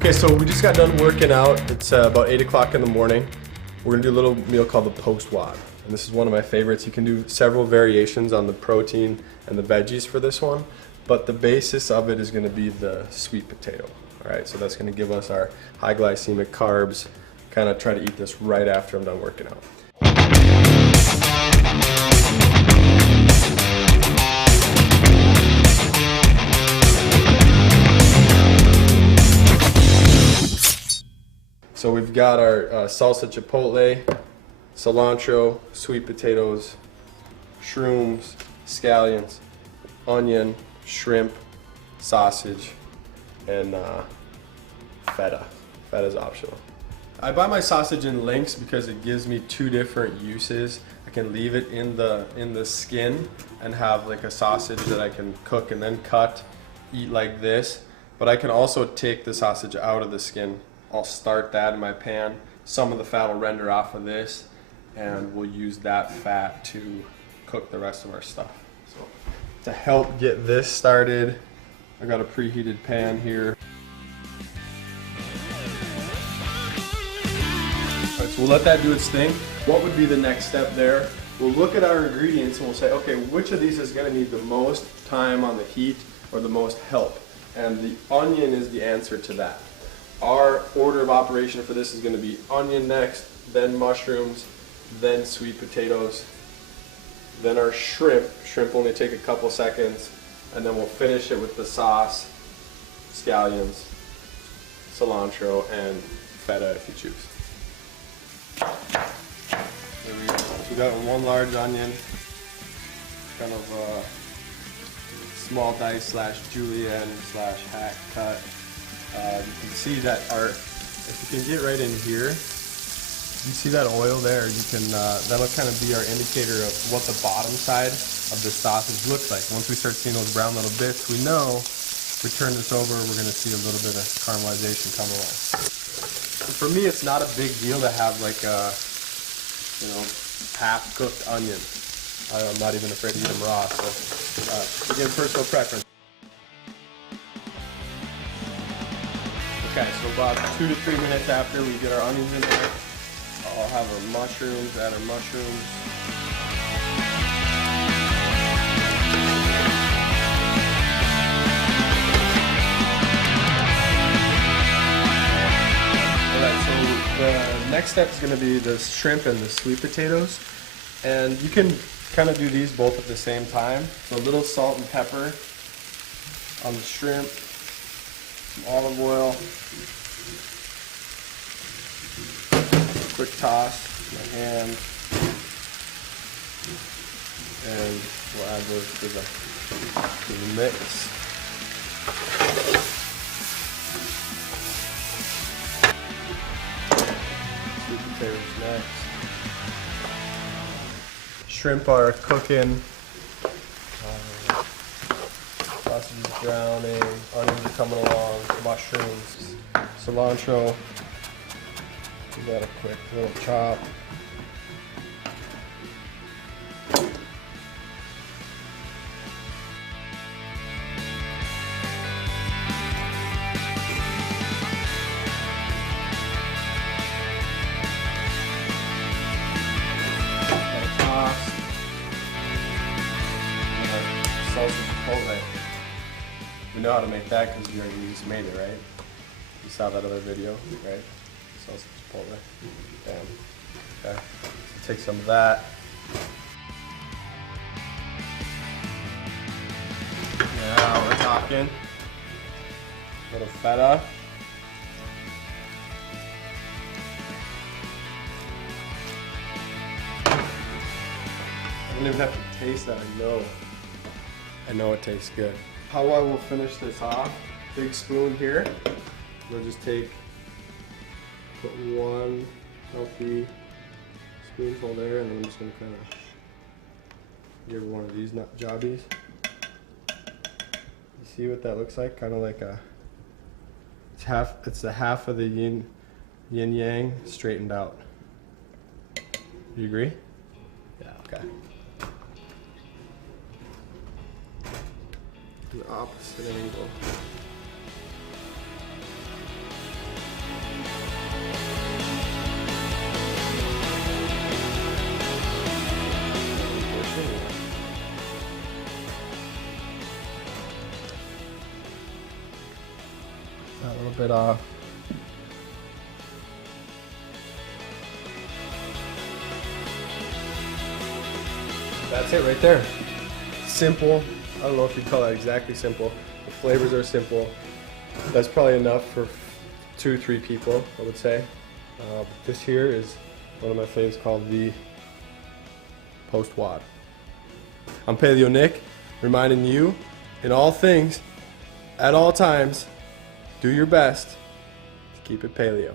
Okay, so we just got done working out. It's about 8 o'clock in the morning. We're gonna do a little meal called the post WOD. And this is one of my favorites. You can do several variations on the protein and the veggies for this one, but the basis of it is gonna be the sweet potato. All right, so that's gonna give us our high glycemic carbs. Kind of try to eat this right after I'm done working out. So we've got our salsa chipotle, cilantro, sweet potatoes, shrooms, scallions, onion, shrimp, sausage, and feta. Feta is optional. I buy my sausage in links because it gives me two different uses. I can leave it in the skin and have like a sausage that I can cook and then cut, eat like this. But I can also take the sausage out of the skin. I'll start that in my pan. Some of the fat will render off of this, and we'll use that fat to cook the rest of our stuff. So to help get this started, I got a preheated pan here. All right, so we'll let that do its thing. What would be the next step there? We'll look at our ingredients and we'll say, okay, which of these is gonna need the most time on the heat or the most help? And the onion is the answer to that. Our order of operation for this is going to be onion next, then mushrooms, then sweet potatoes, then our shrimp. Shrimp only take a couple seconds, and then we'll finish it with the sauce, scallions, cilantro, and feta if you choose. There we go. So we got one large onion, kind of small dice slash julienne slash hack cut. You can see that if you can get right in here, you see that oil there, you can, that'll kind of be our indicator of what the bottom side of the sausage looks like. Once we start seeing those brown little bits, we know if we turn this over, we're going to see a little bit of caramelization come along. And for me, it's not a big deal to have like a, half-cooked onion. I'm not even afraid to eat them raw, so again, personal preference. Okay, so about 2 to 3 minutes after we get our onions in there, I'll have our mushrooms, add our mushrooms. Alright, so the next step is going to be the shrimp and the sweet potatoes. And you can kind of do these both at the same time. So a little salt and pepper on the shrimp. Some olive oil, quick toss, my hand, and we'll add those to the mix. Sweet potatoes next. Shrimp are cooking. Sausage is browning, onions are coming along, mushrooms, cilantro. Give that a quick little chop. Got a toss. Salsa chipotle. We know how to make that because we already just made it, right? You saw that other video, right? Salsa chipotle. Bam. Okay. So take some of that. Now we're talking. A little feta. I don't even have to taste that, I know it tastes good. How I will finish this off, big spoon here. We'll just put one healthy spoonful there, and then I'm just gonna kind of give one of these nut jobbies. You see what that looks like? Kind of like it's the half of the yin yang straightened out. You agree? Yeah, okay. The opposite angle. A little bit that's it right there. Simple. I don't know if you call that exactly simple. The flavors are simple. That's probably enough for 2-3 people, I would say. But this here is one of my faves called the Post WOD. I'm Paleo Nick, reminding you in all things, at all times, do your best to keep it paleo.